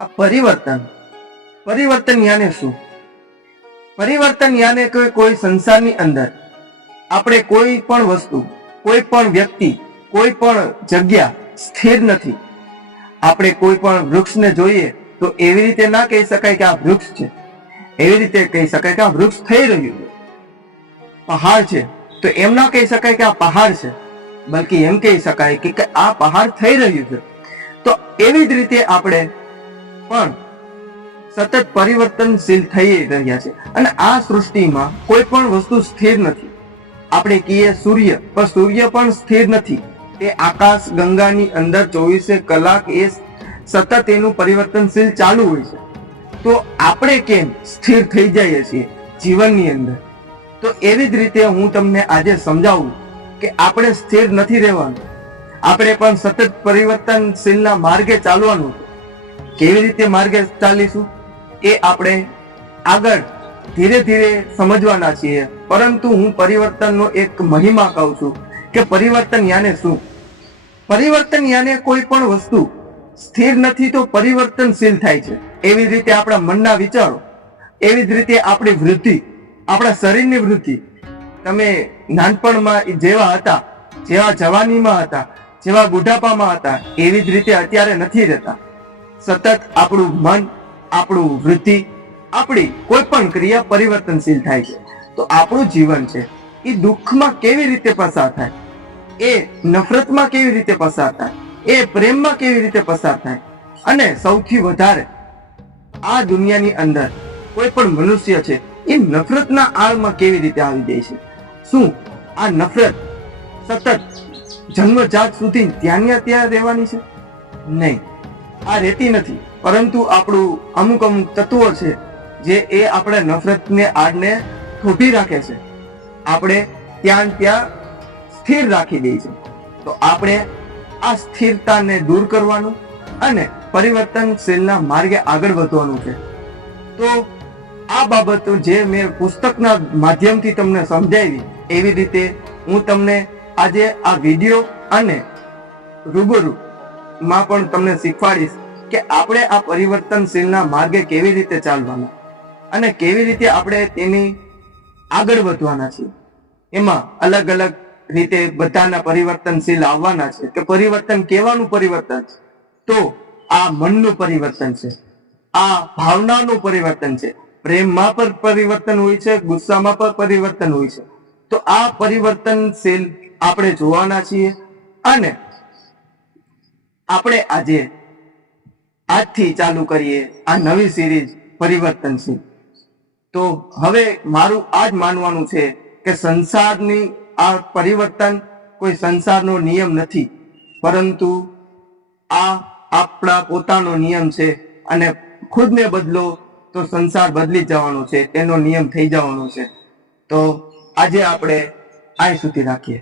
પરિવર્તन परिवर्तन याने શું? પરિવર્તન याने કોઈ સંસારની અંદર આપણે કોઈ પણ વસ્તુ, કોઈ પણ વ્યક્તિ, કોઈ પણ જગ્યા સ્થિર નથી. આપણે કોઈ પણ વૃક્ષને જોઈએ તો એવી રીતે ના કહી શકાય કે આ વૃક્ષ છે, એવી રીતે કહી શકાય કે આ વૃક્ષ થઈ રહ્યું છે. પહાડ છે તો એમ ના કહી શકાય કે આ પહાડ છે, બલ્કિ એમ કહી શકાય કે આ પહાડ થઈ રહ્યું છે. તો એવી જ રીતે આપણે પણ સતત પરિવર્તનશીલ થઈ રહ્યા છે અને આ સૃષ્ટિમાં કોઈ પણ વસ્તુ સ્થિર નથી. આપણે કહીએ સૂર્ય, પણ સૂર્ય પણ સ્થિર નથી. એ આકાશ ગંગાની અંદર 24 કલાક એ સતત એનું પરિવર્તનશીલ ચાલુ હોય છે. તો આપણે કેમ સ્થિર થઈ જઈએ છીએ જીવનની અંદર? તો એવી જ રીતે હું તમને આજે સમજાવું કે આપણે સ્થિર નથી રહેવાનું, આપણે પણ સતત પરિવર્તનશીલના માર્ગે ચાલવાનું છે. કેવી રીતે માર્ગે ચાલીશું એ આપણે આગળ ધીરે ધીરે સમજવાના છીએ. પરંતુ હું પરિવર્તનનો એક મહિમા કહું છું કે પરિવર્તન યાને શું? પરિવર્તન યાને કોઈ પણ વસ્તુ સ્થિર નથી તો પરિવર્તનશીલ થાય છે. એવી રીતે આપણા મનના વિચારો, એવી જ રીતે આપણી વૃદ્ધિ, આપણા શરીરની વૃદ્ધિ. તમે નાનપણમાં જેવા હતા, જેવા જવાનીમાં હતા, જેવા બુઢાપામાં હતા, એવી જ રીતે અત્યારે નથી રહેતા. સતત આપણું મન, આપણું વૃદ્ધિ, આપણી કોઈ પણ ક્રિયા પરિવર્તનશીલ થાય છે. તો આપણું જીવન છે એ દુઃખમાં કેવી રીતે પસાર થાય, એ નફરતમાં કેવી રીતે પસાર થાય, એ પ્રેમમાં કેવી રીતે પસાર થાય, અને સૌથી વધારે આ દુનિયાની અંદર કોઈ પણ મનુષ્ય છે એ નફરતના આળમાં કેવી રીતે આવી જાય છે. શું આ નફરત સતત જન્મજાત સુધી ત્યાં રહેવાની છે? નહીં, આ રહેતી નથી. પરંતુ આપણું અમુક તત્વો છે જે એ આપણે નફરતને આડને થોભી રાખે છે, આપણે ત્યાં સ્થિર રાખી દે છે. તો આપણે આ સ્થિરતાને દૂર કરવાનું અને પરિવર્તનશીલના માર્ગે આગળ વધવાનું છે. તો આ બાબતો જે મેં પુસ્તકના માધ્યમથી તમને સમજાવી, એવી રીતે હું તમને આજે આ વિડીયો અને રૂબરૂ માં પણ તમને શીખવાડીશ કે આપણે આ પરિવર્તનશીલના માર્ગે કેવી રીતે ચાલવાના અને કેવી રીતે આપણે તેની આગળ વધવાના છીએ. એમાં અલગ અલગ રીતે બધાના પરિવર્તનશીલ આવવાના છે. કે પરિવર્તન કેવાનું પરિવર્તન છે? તો આ મનનું પરિવર્તન છે, આ ભાવનાનું પરિવર્તન છે, પ્રેમમાં પણ પરિવર્તન હોય છે, ગુસ્સામાં પણ પરિવર્તન હોય છે. તો આ પરિવર્તનશીલ આપણે જોવાના છીએ અને આપણે આજથી ચાલુ કરીએ આ નવી સિરીઝ પરિવર્તનશીલ. તો હવે મારું આ જ માનવાનું છે કે સંસારની આ પરિવર્તન કોઈ સંસારનો નિયમ નથી, પરંતુ આ આપણા પોતાનો નિયમ છે. અને ખુદને બદલો તો સંસાર બદલી જવાનો છે, તેનો નિયમ થઈ જવાનો છે. તો આજે આપણે અહીં સુધી રાખીએ.